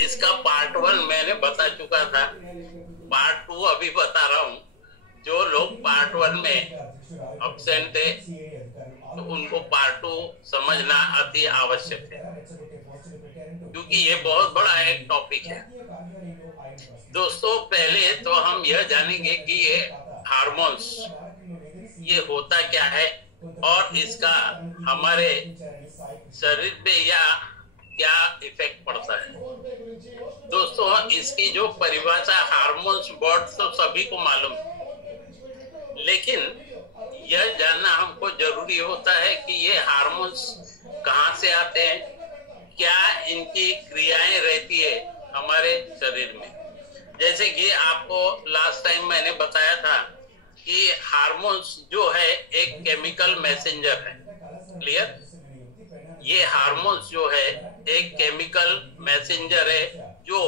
इसका पार्ट 1 मैंने बता चुका था, पार्ट 2 अभी बता रहा हूँ। जो लोग पार्ट 1 में अब्सेंट थे तो उनको पार्ट 2 समझना अति आवश्यक है, क्योंकि ये बहुत बड़ा एक टॉपिक है। दोस्तों, पहले तो हम यह जानेंगे कि ये हार्मोन्स ये होता क्या है और इसका हमारे शरीर पे या क्या इफेक्ट पड़ता है। दोस्तों, इसकी जो परिभाषा हार्मोन्स वर्ड तो सभी को मालूम है, लेकिन यह जानना हमको जरूरी होता है कि ये हार्मोन्स कहाँ से आते हैं, क्या इनकी क्रियाएं रहती है हमारे शरीर में। जैसे कि आपको लास्ट टाइम मैंने बताया था कि हार्मोन्स जो है एक केमिकल मैसेंजर है। क्लियर? ये हार्मोन्स जो है एक केमिकल मैसेंजर है जो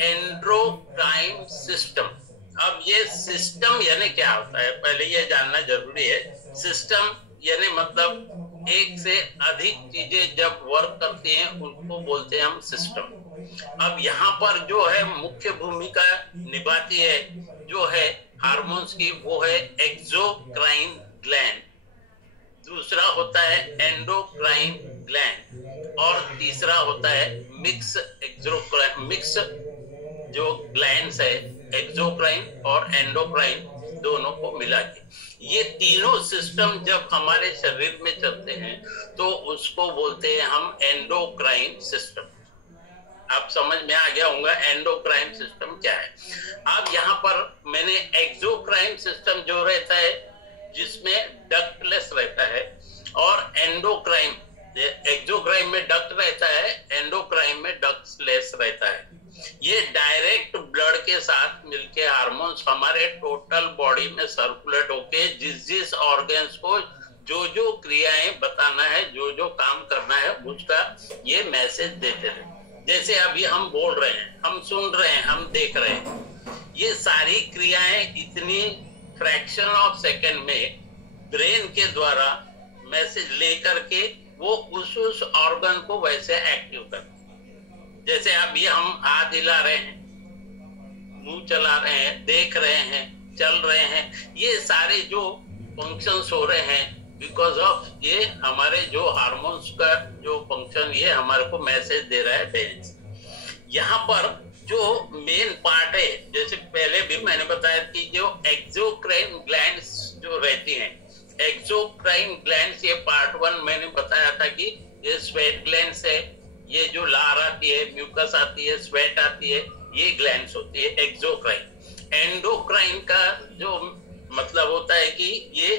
एंडोक्राइन सिस्टम। अब ये सिस्टम यानी क्या होता है, पहले ये जानना जरूरी है। सिस्टम यानी मतलब एक से अधिक चीजें जब वर्क करती हैं उनको बोलते हैं हम सिस्टम। अब यहाँ पर जो है मुख्य भूमिका निभाती है जो है हार्मोन्स की, वो है एक्सोक्राइन ग्लैंड, दूसरा होता है एंडोक्राइन ग्लैंड और तीसरा होता है मिक्स जो ग्लैंड्स है एक्सोक्राइन और एंडोक्राइन दोनों को मिला के। ये तीनों सिस्टम जब हमारे शरीर में चलते हैं तो उसको बोलते हैं हम एंडोक्राइन सिस्टम। आप समझ में आ गया होगा एंडोक्राइन सिस्टम क्या है। अब यहाँ पर मैंने एक्सोक्राइन सिस्टम जो रहता है जिसमें डक्टलेस रहता है और एंडोक्राइन, एक्सोक्राइन में डक्ट रहता है, एंडोक्राइन में डक्टलेस रहता है। ये डायरेक्ट ब्लड के साथ मिलके हार्मोन्स हमारे टोटल बॉडी में सर्कुलेट होके जिस ऑर्गन्स को जो क्रियाएं बताना है, जो काम करना है उसका ये मैसेज देते हैं। जैसे अभी हम बोल रहे हैं, हम सुन रहे हैं, हम देख रहे हैं, ये सारी क्रियाएं इतनी फ्रैक्शन ऑफ सेकेंड में ब्रेन के द्वारा मैसेज लेकर के वो उस ऑर्गन को वैसे एक्टिव करते। जैसे अभी हम हाथ हिला रहे हैं, मुंह चला रहे हैं, देख रहे हैं, चल रहे हैं, ये सारे जो फंक्शंस हो रहे हैं बिकॉज ऑफ ये हमारे जो हार्मोन्स का जो फंक्शन ये हमारे को मैसेज दे रहा है ब्रेन से। यहाँ पर जो मेन पार्ट है, जैसे पहले भी मैंने बताया कि जो एक्सोक्राइन ग्लैंड्स जो रहती हैं, एक्सोक्राइन ग्लैंड्स ये पार्ट 1 मैंने बताया था कि ये स्वेट ग्लैंड्स है, ये जो लार आती है, म्यूकस आती है, स्वेट आती है, ये ग्लैंड्स होती है एक्सोक्राइन। एंडोक्राइन का जो मतलब होता है कि ये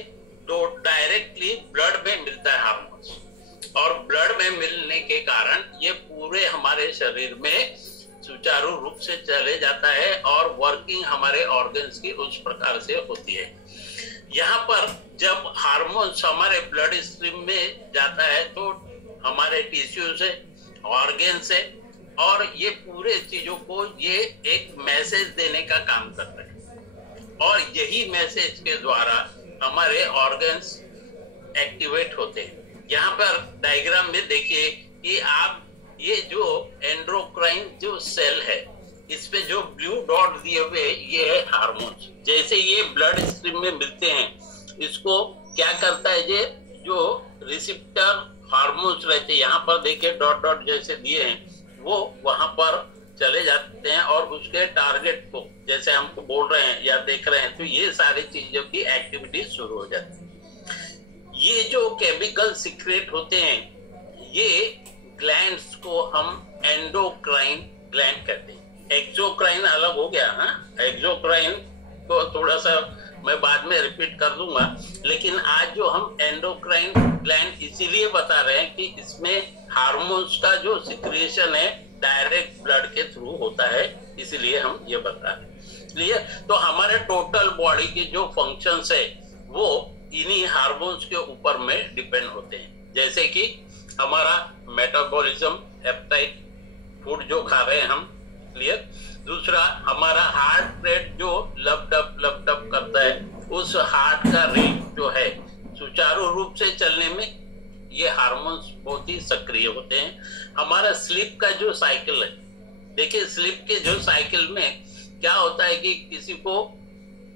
तो डायरेक्टली ब्लड में मिलता है हार्मोन्स और ब्लड में मिलने के कारण ये पूरे हमारे शरीर में सुचारू रूप से चले जाता है और वर्किंग हमारे ऑर्गन्स की उस प्रकार से होती है। यहाँ पर जब हार्मोन्स हमारे ब्लड स्ट्रीम में जाता है तो हमारे टिश्यू से, ऑर्गन से, और ये पूरे चीजों को ये एक मैसेज देने का काम करता है और यही मैसेज के द्वारा हमारे ऑर्गन्स एक्टिवेट होते हैं। यहाँ पर डायग्राम में देखिए कि आप ये जो एंडोक्राइन जो सेल है इस पे जो ब्लू डॉट दिए हुए ये है हार्मोन्स। जैसे ये ब्लड स्ट्रीम में मिलते हैं, इसको क्या करता है, ये जो रिसेप्टर हार्मोन्स रहते हैं यहाँ पर देखिए डॉट डॉट जैसे दिए हैं, वो वहां पर चले जाते हैं और उसके टारगेट को जैसे हमको बोल रहे हैं या देख रहे हैं तो ये सारी चीजों की एक्टिविटी शुरू हो जाती है। ये जो केमिकल सीक्रेट होते हैं ये ग्लैंड्स को हम एंडोक्राइन ग्लैंड कहते हैं। एक्सोक्राइन अलग हो गया, हाँ, एक्सोक्राइन को थोड़ा सा मैं बाद में रिपीट कर दूंगा, लेकिन आज जो हम एंडोक्राइन ग्लैंड इसीलिए बता रहे हैं कि इसमें हार्मोन्स का जो सिक्रेशन है डायरेक्ट ब्लड के थ्रू होता है, इसलिए हम ये बता रहे हैं। इसलिए तो हमारे टोटल बॉडी की जो फंक्शंस है वो इन्हीं हार्मोन्स के ऊपर में डिपेंड होते हैं। जैसे कि हमारा मेटाबॉलिज्म, एपेटाइट, फूड जो खा रहे हैं हम, क्लियर। दूसरा हमारा हार्ट रेट जो लप डप करता है, उस हार्ट का रेट जो है सुचारू रूप से चलने में ये हार्मोन्स बहुत ही सक्रिय होते हैं। हमारा स्लीप का जो साइकिल है, देखिए स्लीप के जो साइकिल में क्या होता है कि किसी को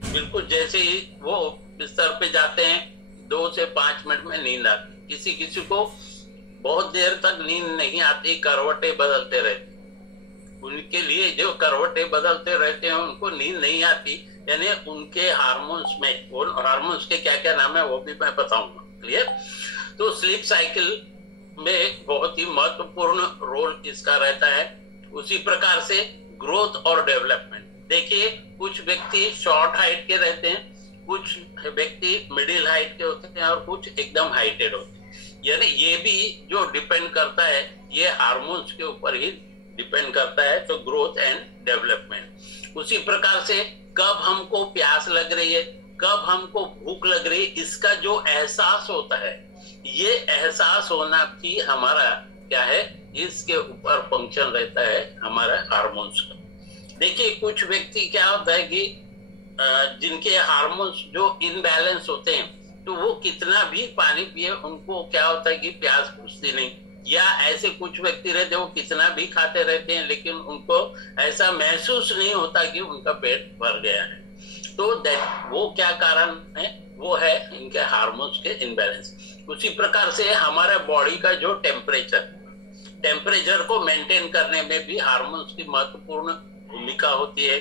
बिल्कुल जैसे ही वो बिस्तर पे जाते हैं 2 से 5 मिनट में नींद आती, किसी किसी को बहुत देर तक नींद नहीं आती, करवटें बदलते रहते। उनके लिए जो करवटें बदलते रहते हैं उनको नींद नहीं आती, यानी उनके हार्मोन्स में, वो हार्मोन्स के क्या क्या नाम है वो भी मैं बताऊंगा। क्लियर? तो स्लीप साइकिल में बहुत ही महत्वपूर्ण रोल इसका रहता है। उसी प्रकार से ग्रोथ और डेवलपमेंट, देखिए कुछ व्यक्ति शॉर्ट हाइट के रहते हैं, कुछ व्यक्ति मिडिल हाइट के होते हैं और कुछ एकदम हाइटेड होते हैं, यानी ये भी जो डिपेंड करता है ये हार्मोन्स के ऊपर ही डिपेंड करता है। तो ग्रोथ एंड डेवलपमेंट। उसी प्रकार से कब हमको प्यास लग रही है, कब हमको भूख लग रही है, इसका जो एहसास होता है, ये एहसास होना भी हमारा क्या है, इसके ऊपर फंक्शन रहता है हमारा हार्मोन्स का। देखिए कुछ व्यक्ति क्या होता है कि जिनके हार्मोन्स जो इनबैलेंस होते हैं, तो वो कितना भी पानी पिए उनको क्या होता है कि प्यास बुझती नहीं, या ऐसे कुछ व्यक्ति रहते हैं वो कितना भी खाते रहते हैं लेकिन उनको ऐसा महसूस नहीं होता कि उनका पेट भर गया है। तो वो क्या कारण है, वो है इनके हार्मोन्स के इनबैलेंस। उसी प्रकार से हमारे बॉडी का जो टेम्परेचर को मेंटेन करने में भी हार्मोन्स की महत्वपूर्ण भूमिका होती है।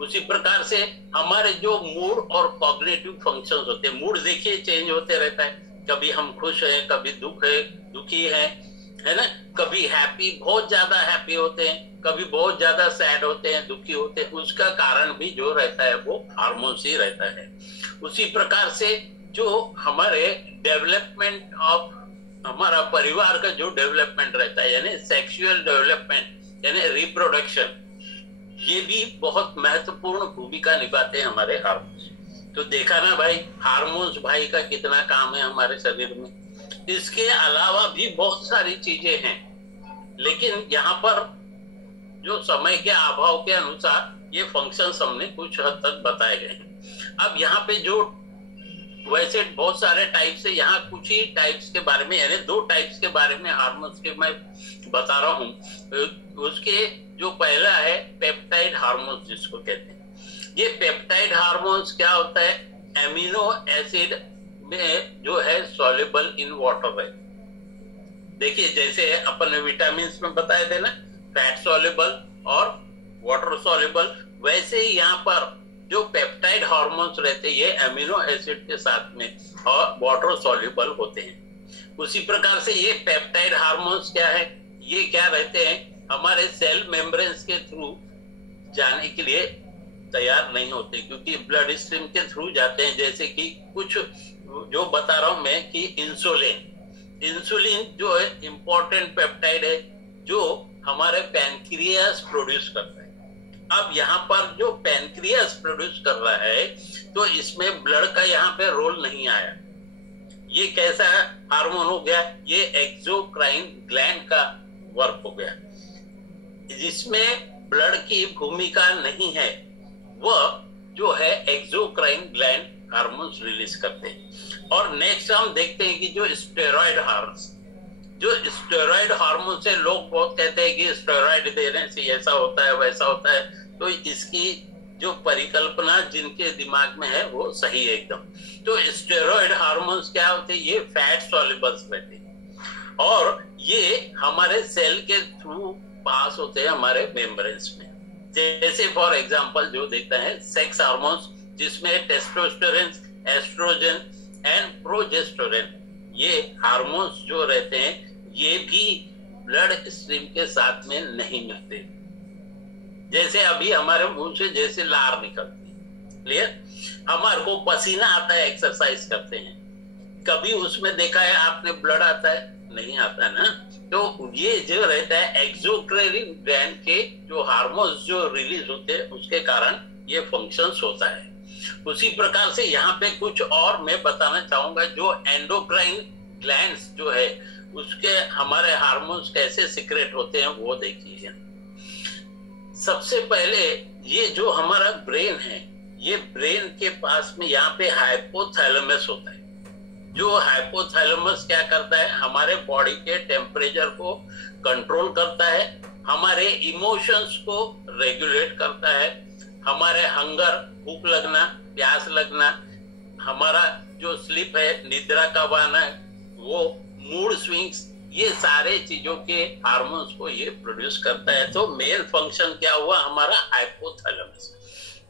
उसी प्रकार से हमारे जो मूड और कॉग्निटिव फंक्शंस होते हैं, मूड देखिए चेंज होते रहता है, कभी हम खुश हैं, कभी दुखी है ना, कभी हैप्पी, बहुत ज्यादा हैप्पी होते हैं, कभी बहुत ज्यादा सैड होते हैं, दुखी होते हैं। उसका कारण भी जो रहता है वो हार्मोन्स ही रहता है। उसी प्रकार से जो हमारे डेवलपमेंट ऑफ हमारा परिवार का जो डेवलपमेंट रहता है, यानी सेक्सुअल डेवलपमेंट यानी रिप्रोडक्शन, ये भी बहुत महत्वपूर्ण भूमिका निभाते हैं हमारे हार्मोन्स। तो देखा ना भाई, हार्मोन्स भाई का कितना काम है हमारे शरीर में। इसके अलावा भी बहुत सारी चीजें हैं, लेकिन यहाँ पर जो समय के अभाव के अनुसार ये फंक्शंस हमने कुछ हद तक बताए गए हैं। अब यहाँ पे जो वैसे बहुत सारे टाइप्स है, यहाँ कुछ ही टाइप्स के बारे में, यानी 2 टाइप्स के बारे में हार्मोन्स के मैं बता रहा हूँ। उसके जो पहला है पेप्टाइड हार्मोन्स जिसको कहते हैं। ये पेप्टाइड हार्मोन्स क्या होता है, एमिनो एसिड में जो है सॉल्युबल इन वाटर है। देखिए जैसे अपन ने विटामिन में बताए थे ना, फैट सॉल्युबल और वाटर सॉल्युबल, वैसे ही यहाँ पर जो पेप्टाइड हार्मोन्स रहते हैं ये एमिनो एसिड के साथ में और वाटर सॉल्युबल होते हैं। उसी प्रकार से ये पेप्टाइड हार्मोन्स क्या है, ये क्या रहते हैं, हमारे सेल मेम्ब्रेन्स के थ्रू जाने के लिए तैयार नहीं होते, क्योंकि ब्लड स्ट्रीम के थ्रू जाते हैं। जैसे कि कुछ जो बता रहा हूं मैं कि इंसुलिन जो है इंपॉर्टेंट पेप्टाइड है जो हमारे पैनक्रियास प्रोड्यूस करता है। अब यहाँ पर जो पैनक्रियास प्रोड्यूस कर रहा है, तो इसमें ब्लड का यहाँ पे रोल नहीं आया। ये कैसा हार्मोन हो गया, ये एक्सोक्राइन ग्लैंड का वर्क हो गया, जिसमें ब्लड की भूमिका नहीं है। वह जो है एक्सोक्राइन ग्लैंड हार्मोन्स रिलीज करते हैं। और नेक्स्ट हम देखते हैं कि जो स्टेरॉइड हार्मोन से लोग बहुत कहते हैं कि स्टेरॉइड देने से ऐसा होता है वैसा होता है, तो इसकी जो परिकल्पना जिनके दिमाग में है वो सही है एकदम। तो स्टेरॉइड हार्मोन्स क्या होते हैं, ये फैट सॉल्युबल्स रहते हैं और ये हमारे सेल के थ्रू पास होते हैं हमारे मेम्ब्रेन्स में। जैसे फॉर एग्जांपल जो देखते हैं सेक्स हार्मोन्स, जिसमें टेस्टोस्टेरोन, एस्ट्रोजन एंड प्रोजेस्टेरोन, ये हार्मोन्स जो रहते हैं ये भी ब्लड स्ट्रीम के साथ में नहीं मिलते। जैसे अभी हमारे मुंह से जैसे लार निकलती है, क्लियर, हमारे को पसीना आता है एक्सरसाइज करते हैं, कभी उसमें देखा है आपने ब्लड आता है, नहीं आता ना। तो ये जो रहता है एक्सोक्राइन ग्लैंड के जो हार्मोन्स जो रिलीज होते हैं उसके कारण ये फंक्शंस होता है। उसी प्रकार से यहाँ पे कुछ और मैं बताना चाहूंगा, जो एंडोक्राइन ग्लैंड्स जो है उसके हमारे हार्मोन्स कैसे सीक्रेट होते हैं वो देखिए। सबसे पहले ये जो हमारा ब्रेन है, ये ब्रेन के पास में यहाँ पे हाइपोथैलेमस होता है। जो हाइपोथैलेमस क्या करता है, हमारे बॉडी के टेम्परेचर को कंट्रोल करता है, हमारे इमोशंस को रेगुलेट करता है, हमारे हंगर, भूख लगना, प्यास लगना, हमारा जो स्लीप है, निद्रा का बहाना है, वो मूड स्विंग्स, ये सारे चीजों के हार्मोन्स को ये प्रोड्यूस करता है। तो मेन फंक्शन क्या हुआ हमारा हाइपोथैलेमस।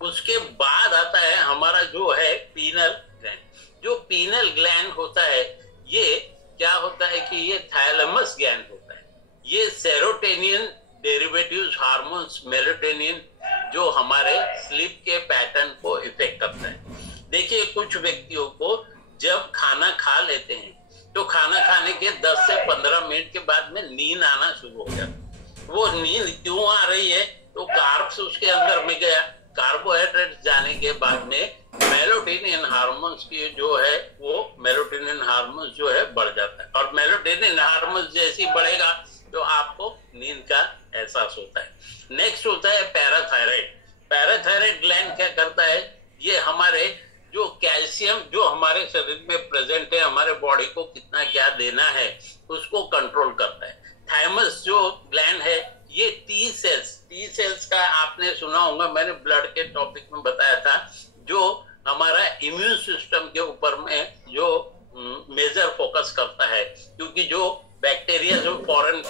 उसके बाद आता है हमारा जो है पीनल ग्लैंड। जो पीनल ग्लैंड होता है ये क्या होता है कि ये थैलेमस ग्लैंड होता है। ये सेरोटोनिन डेरिवेटिव्स हार्मोन्स, मेलाटोनिन, जो हमारे स्लीप के पैटर्न को इफेक्ट करता है। देखिए कुछ व्यक्तियों को जब खाना खा लेते हैं तो खाना खाने के 10 से 15 मिनट के बाद में नींद आना शुरू हो जाता। वो नींद क्यों आ रही है? तो कार्ब्स उसके अंदर में गया, कार्बोहाइड्रेट जाने के बाद में मेलाटोनिन हार्मोन्स की जो है वो मेलाटोनिन हार्मोन्स जो है बढ़ जाता है, और मेलाटोनिन हार्मोन्स जैसी बढ़ेगा तो आपको नींद का एहसास होता है। नेक्स्ट होता है पैराथायराइड। पैराथायराइड ग्लैंड क्या करता है? ये हमारे जो कैल्शियम जो हमारे शरीर में प्रेजेंट है, हमारे बॉडी को कितना क्या देना है उसको कंट्रोल करता है। थाइमस जो ग्लैंड है ये टी सेल्स का आपने सुना होगा, मैंने ब्लड के टॉपिक में बताया था, जो हमारा इम्यून सिस्टम के ऊपर में जो मेजर फोकस करता है, क्योंकि जो बैक्टीरिया, जो फॉरेन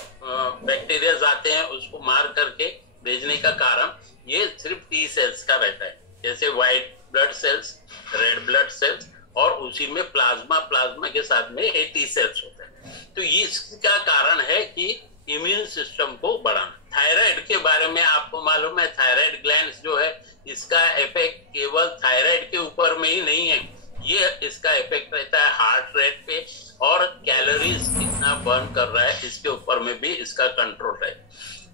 बैक्टीरिया आते हैं उसको मार करके भेजने का कारण ये सिर्फ टी सेल्स का रहता है, जैसे white blood cells, red blood cells, और उसी में प्लाज्मा के साथ में टी सेल्स होते हैं। तो इसका कारण है कि इम्यून सिस्टम को बढ़ाना। थायराइड के बारे में आपको मालूम है, थायराइड ग्लैंड जो है इसका इफेक्ट केवल थायराइड के ऊपर में ही नहीं है, ये इसका इफेक्ट रहता है हार्ट रेट पे, और कैलोरीज कितना बर्न कर रहा है इसके ऊपर में भी इसका कंट्रोल है।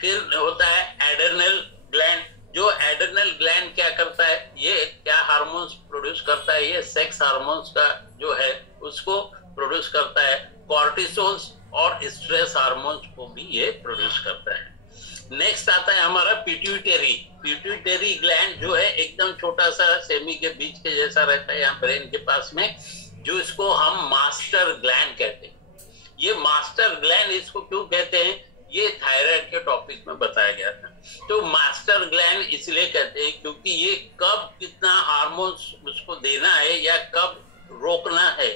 फिर होता है एड्रेनल ग्लैंड। जो एड्रेनल ग्लैंड क्या करता है? ये क्या हार्मोन्स प्रोड्यूस करता है? ये सेक्स हार्मोन्स का जो है उसको प्रोड्यूस करता है। कॉर्टिसोल्स और स्ट्रेस हार्मोन्स को भी ये प्रोड्यूस करता है। नेक्स्ट आता है हमारा पिट्यूटरी। पिट्यूटरी ग्लैंड जो है एकदम छोटा सा सेमी के बीच के जैसा रहता है यहाँ ब्रेन के पास में, जो इसको हम मास्टर ग्लैंड कहते हैं। ये मास्टर ग्लैंड इसको क्यों कहते हैं? ये थायराइड के टॉपिक में बताया गया था। तो मास्टर ग्लैंड इसलिए कहते हैं क्योंकि ये कब कितना हार्मोन्स उसको देना है या कब रोकना है,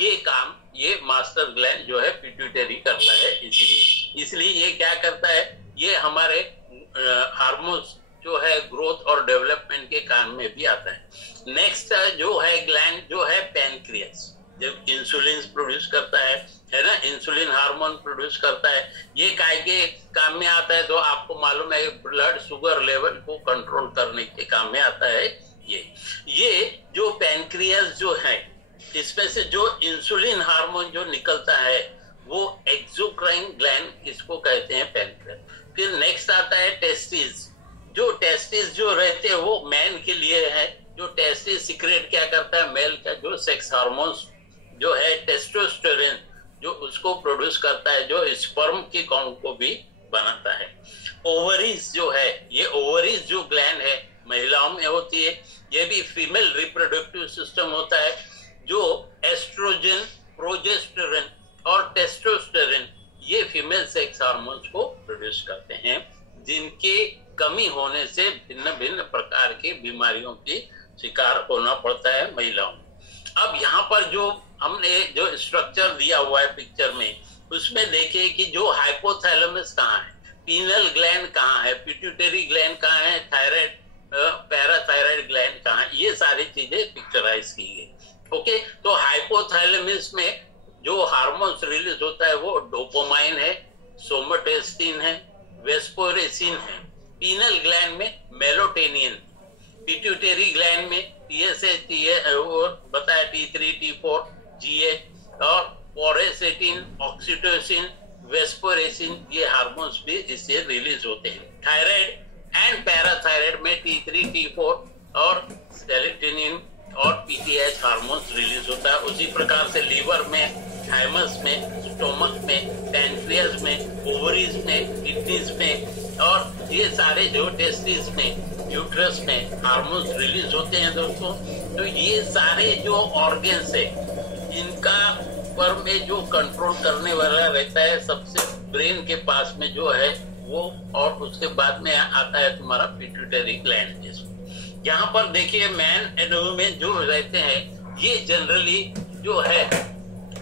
ये काम ये मास्टर ग्लैंड जो है पिट्यूटरी करता है। इसलिए ये क्या करता है? ये हमारे हार्मोन्स जो है ग्रोथ और डेवलपमेंट के काम में भी आता है। नेक्स्ट जो है ग्लैंड जो है पैनक्रियास, जब इंसुलिन प्रोड्यूस करता है ना, इंसुलिन हार्मोन प्रोड्यूस करता है। ये काय के काम में आता है? तो आपको मालूम है ब्लड शुगर लेवल को कंट्रोल करने के काम में आता है। ये जो पैनक्रियास जो है इसमें से जो इंसुलिन हार्मोन जो निकलता है वो एक्सोक्राइन ग्लैंड इसको कहते हैं पैनक्रियास। फिर नेक्स्ट आता है टेस्टिस। जो टेस्टिस जो रहते हैं वो मैन के लिए है। जो टेस्टिस सीक्रेट क्या करता है? मेल का जो सेक्स हार्मोन्स जो है टेस्टोस्टेरोन जो उसको प्रोड्यूस करता है, जो स्पर्म की काउंट को भी बनाता है। ओवरीज जो है, ये ओवरीज जो ग्लैंड है महिलाओं में होती है, ये भी फीमेल रिप्रोडक्टिव सिस्टम होता है, जो एस्ट्रोजन, प्रोजेस्टेरोन और टेस्टोस्टेरोन ये फीमेल सेक्स हार्मोन्स को प्रोड्यूस करते हैं, जिनके कमी होने से भिन्न भिन्न प्रकार की बीमारियों की शिकार होना पड़ता है महिलाओं। अब यहाँ पर जो हमने जो स्ट्रक्चर दिया हुआ है पिक्चर में, उसमें देखिए कि जो हाइपोथैलेमस कहाँ है, पीनल ग्लैंड कहाँ है, पिट्यूटरी ग्लैंड कहाँ है, थायराइड पैराथायराइड ग्लैंड कहाँ है, ये सारी चीजें पिक्चराइज की गई। ओके, तो हाइपोथैलेमस में जो हार्मोन्स रिलीज होता है वो डोपामाइन है, सोमाटोस्टिन है, वेस्पोरेसिन है। पीनल ग्लैंड में मेलाटोनिन, पिट्यूटरी ग्लैंड में TSH, वो बताया T3, T4, GH और पोरेसेटिन, ऑक्सीटोसिन, वेस्पोरेसिन, ये हार्मोन्स भी इससे रिलीज होते हैं। थायराइड एंड पैराथायराइड में T3, T4 और सेरोटोनिन और PTH हार्मोन्स रिलीज होता है। उसी प्रकार से लीवर में, थाइमस में, स्टोमक में, पैनक्रियास में, ओवरीज में, किडनीज में और ये सारे जो टेस्टिस में, यूट्रस में हार्मोन्स रिलीज होते हैं दोस्तों। तो ये सारे जो ऑर्गन्स है इनका पर में जो कंट्रोल करने वाला रहता है सबसे ब्रेन के पास में जो है वो, और उसके बाद में आता है तुम्हारा पिट्यूटरी ग्लैंड। यहाँ पर देखिए मैन एंड वुमेन जो रहते हैं, ये जनरली जो है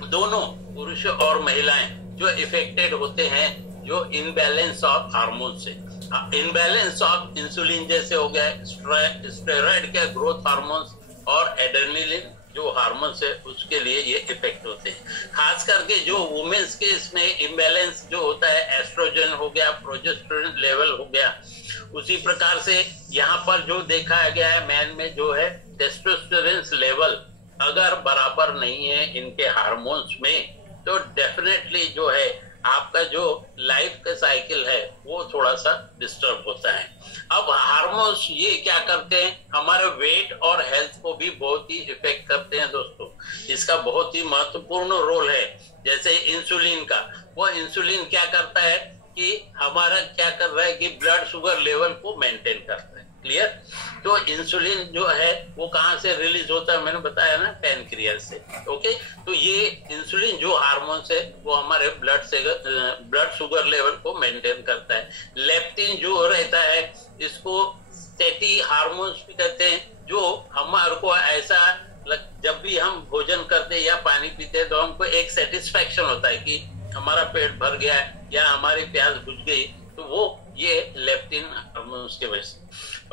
दोनों पुरुष और महिलाएं जो इफेक्टेड होते हैं जो इनबैलेंस ऑफ हार्मोन से। इनबैलेंस ऑफ इंसुलिन जैसे हो गया, स्टेरॉइड के ग्रोथ हार्मोन्स और एड्रेनलिन जो हार्मोन्स है उसके लिए ये इफेक्ट होते हैं। खास करके जो वुमेन्स के इसमें इम्बैलेंस जो होता है, एस्ट्रोजन हो गया, प्रोजेस्टेरोन लेवल हो गया, उसी प्रकार से यहाँ पर जो देखा गया है मैन में जो है टेस्टोस्टेरोन लेवल अगर बराबर नहीं है इनके हार्मोन्स में, तो डेफिनेटली जो है आपका जो लाइफ का साइकिल है वो थोड़ा सा डिस्टर्ब होता है। अब हार्मोन्स ये क्या करते हैं, हमारे वेट और हेल्थ को भी बहुत ही इफेक्ट करते हैं दोस्तों। इसका बहुत ही महत्वपूर्ण रोल है। जैसे इंसुलिन का, वो इंसुलिन क्या करता है कि हमारा क्या कर रहा है कि ब्लड शुगर लेवल को मेंटेन करता है। क्लियर? तो इंसुलिन जो है वो कहाँ से रिलीज होता है, मैंने बताया ना, पैनक्रियास से। ओके, तो ये इंसुलिन जो हार्मोन्स है वो हमारे ब्लड शुगर लेवल को मेंटेन करता है। लेप्टिन जो रहता है इसको सैटी हार्मोन्स भी कहते हैं, जो हमारे को ऐसा जब भी हम भोजन करते हैं या पानी पीते हैं तो हमको एक सेटिस्फैक्शन होता है कि हमारा पेट भर गया है या हमारी प्यास बुझ गई, तो वो ये लेप्टिन हार्मोन्स के वजह से।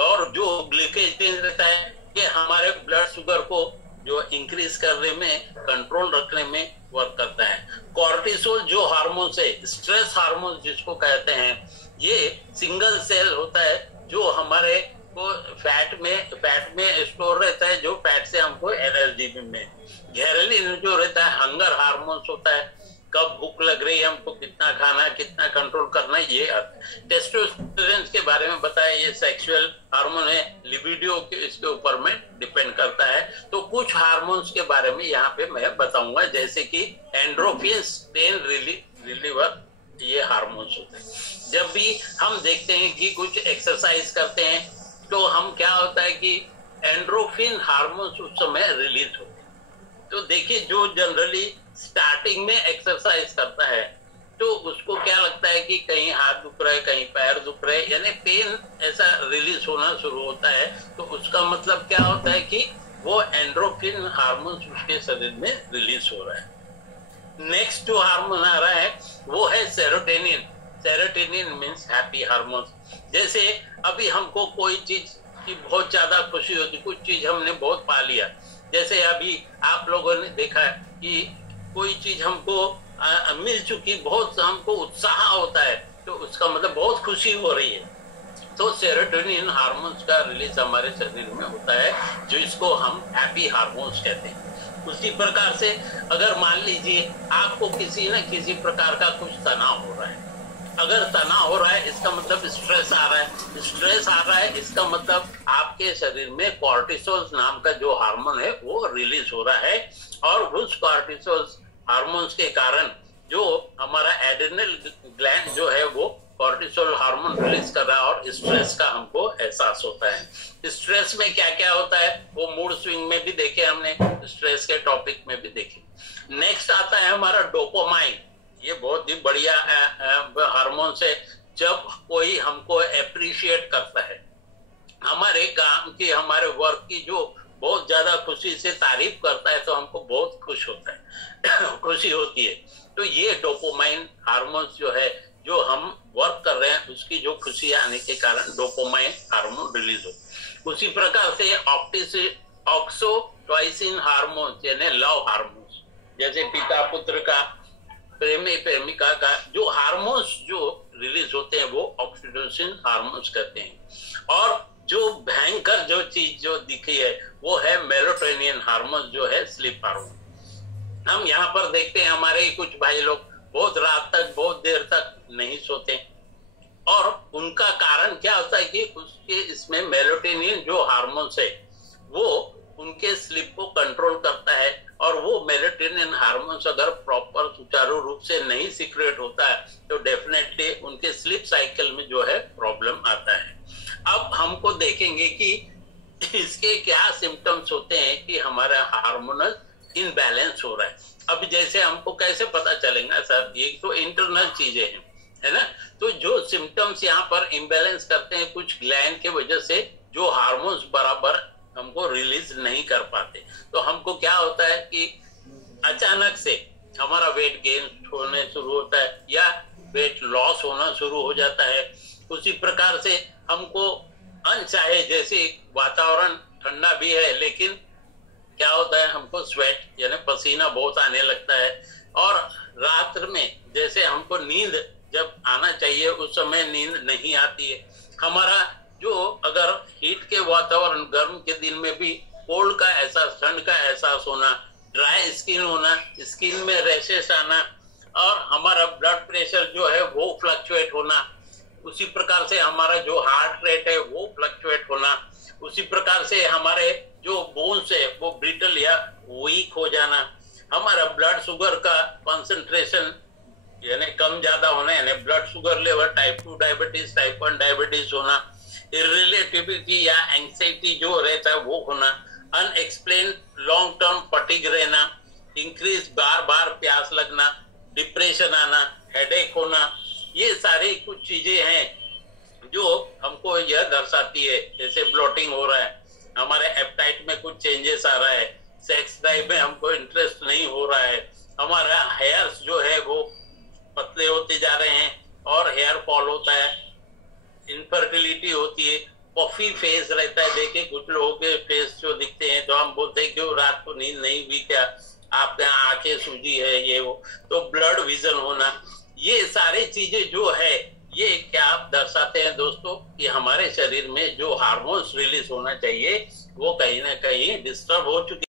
और जो ग्लूकोज रहता है ये हमारे ब्लड शुगर को जो इंक्रीज करने में, कंट्रोल रखने में वर्क करता है। कॉर्टिसोल जो हार्मोन्स है, स्ट्रेस हार्मोन जिसको कहते हैं, ये सिंगल सेल होता है जो हमारे को फैट में स्टोर रहता है, जो फैट से हमको एनर्जी में। घरेलिन जो रहता है हंगर हार्मोन्स होता है, कब भूख लग रही है हमको, कितना खाना, कितना कंट्रोल करना, ये टेस्टोस्टेरोन के बारे में बताया, ये सेक्सुअल हार्मोन है, लिबिडो के इसके ऊपर में डिपेंड करता है। तो कुछ हार्मोन्स के बारे में यहाँ पे मैं बताऊंगा, जैसे कि एंड्रोफिन्स, पेन रिलीवर, ये हार्मोन्स होते हैं। जब भी हम देखते हैं कि कुछ एक्सरसाइज करते हैं तो हम क्या होता है कि एंड्रोफिन हार्मोन्स उस समय रिलीज होते हैं। तो देखिए जो जनरली स्टार्टिंग में एक्सरसाइज करता है तो उसको क्या लगता है कि कहीं हाथ दुख रहा है, कहीं पैर दुख रहे हैं, यानी पेन ऐसा रिलीज होना शुरू होता है, तो उसका मतलब क्या होता है कि वो एंड्रोफिन हार्मोन्स उसके शरीर में रिलीज हो रहा है। नेक्स्ट जो हार्मोन आ रहा है वो है serotonin. Serotonin means happy hormones. जैसे अभी हमको कोई चीज की बहुत ज्यादा खुशी होती, कुछ चीज हमने बहुत पा लिया, जैसे अभी आप लोगों ने देखा कि कोई चीज हमको मिल चुकी, बहुत हमको उत्साह होता है, तो उसका मतलब बहुत खुशी हो रही है, तो सेरोटोनिन हार्मोन्स का रिलीज हमारे शरीर में होता है, जो इसको हम हैप्पी हार्मोन्स कहते हैं। उसी प्रकार से अगर मान लीजिए आपको किसी न किसी प्रकार का कुछ तनाव हो रहा है, अगर तनाव हो रहा है इसका मतलब स्ट्रेस आ रहा है, स्ट्रेस आ रहा है इसका मतलब आपके शरीर में कॉर्टिसोल नाम का जो हार्मोन है वो रिलीज हो रहा है, और उस कॉर्टिसोल हार्मोन्स के कारण जो हमारा एड्रेनल ग्लैंड जो है वो कॉर्टिसोल हार्मोन रिलीज कर रहा है, और स्ट्रेस का हमको एहसास होता है। स्ट्रेस में क्या क्या होता है वो मूड स्विंग में भी देखे हमने, स्ट्रेस के टॉपिक में भी देखे। नेक्स्ट आता है हमारा डोपामाइन। ये बहुत ही बढ़िया हार्मोन है। जब कोई हमको अप्रिशिएट करता है, हमारे काम की, हमारे वर्क की जो बहुत ज्यादा खुशी से तारीफ करता है, तो हमको बहुत खुश होता है खुशी होती है। तो ये डोपामाइन हार्मोन्स जो है, जो हम वर्क कर रहे हैं उसकी जो खुशी आने के कारण डोपामाइन हार्मोन रिलीज हो। उसी प्रकार से ऑक्सीटोसिन हार्मोन यानी लव हार्मोन्स, जैसे पिता पुत्र का, प्रेमी प्रेमिका का जो हार्मोन्स जो रिलीज होते हैं वो ऑक्सीटोसिन हार्मोन्स कहते हैं। और जो भयंकर जो चीज जो दिखी है वो है मेलाटोनिन हार्मोन, जो है स्लीप हार्मोन। हम यहाँ पर देखते हैं हमारे कुछ भाई लोग बहुत रात तक, बहुत देर तक नहीं सोते, और उनका कारण क्या होता है कि उसके इसमें मेलाटोनिन जो हार्मोन्स है वो उनके स्लीप को कंट्रोल करता है, और वो मेलाटोनिन हार्मोन्स अगर प्रॉपर सुचारू रूप से नहीं सीक्रेट होता है तो डेफिनेटली उनके स्लीप साइकिल में जो है प्रॉब्लम आता है। अब हमको देखेंगे कि इसके क्या सिम्टम्स होते हैं कि हमारा हार्मोनल इनबैलेंस हो रहा है। अब जैसे हमको कैसे पता चलेगा सर, ये तो इंटरनल चीजें हैं, है ना। तो जो सिम्टम ग्लैंड के वजह से जो हार्मोन्स बराबर हमको रिलीज नहीं कर पाते, तो हमको क्या होता है कि अचानक से हमारा वेट गेन होने शुरू होता है या वेट लॉस होना शुरू हो जाता है। उसी प्रकार से हमको अनचाहे, जैसे वातावरण ठंडा भी है लेकिन क्या होता है, हमको स्वेट यानी पसीना बहुत आने लगता है। और रात में जैसे हमको नींद जब आना चाहिए उस समय नींद नहीं आती है। हमारा जो अगर हीट के वातावरण, गर्म के दिन में भी कोल्ड का एहसास, ठंड का एहसास होना, ड्राई स्किन होना, स्किन में रैशेस आना, और हमारा ब्लड प्रेशर जो है वो फ्लक्चुएट होना, उसी प्रकार से हमारा जो हार्ट रेट है वो फ्लक्चुएट होना, उसी प्रकार से हमारे जो बोन्स है वो ब्रिटल या वीक हो जाना, हमारा ब्लड शुगर का कंसंट्रेशन यानी कम ज्यादा होना, यानी blood sugar level, type 2 diabetes, type 1 diabetes होना, इरिटेबिलिटी या एंग्जाइटी जो रहता है वो होना, अनएक्सप्लेन लॉन्ग टर्म फटीग रहना, इंक्रीज बार बार प्यास लगना, डिप्रेशन आना, हेडेक होना, ये सारी कुछ चीजें हैं जो हमको यह दर्शाती है। जैसे ब्लोटिंग हो रहा है, हमारे एपेटाइट में कुछ चेंजेस आ रहा है, सेक्स ड्राइव में हमको इंटरेस्ट नहीं हो रहा है, हमारा हेयर्स जो है वो पतले होते जा रहे हैं और हेयर फॉल होता है, इनफर्टिलिटी होती है, पफी फेस रहता है। देखिए कुछ लोगों के फेस जो दिखते हैं तो हम बोलते हैं क्यों रात को नींद नहीं हुई क्या, आपके आंखें सूजी है, ये वो। तो ब्लड विजन होना, ये सारी चीजें जो है ये क्या दर्शाते हैं दोस्तों कि हमारे शरीर में जो हार्मोन्स रिलीज होना चाहिए वो कहीं ना कहीं डिस्टर्ब हो चुके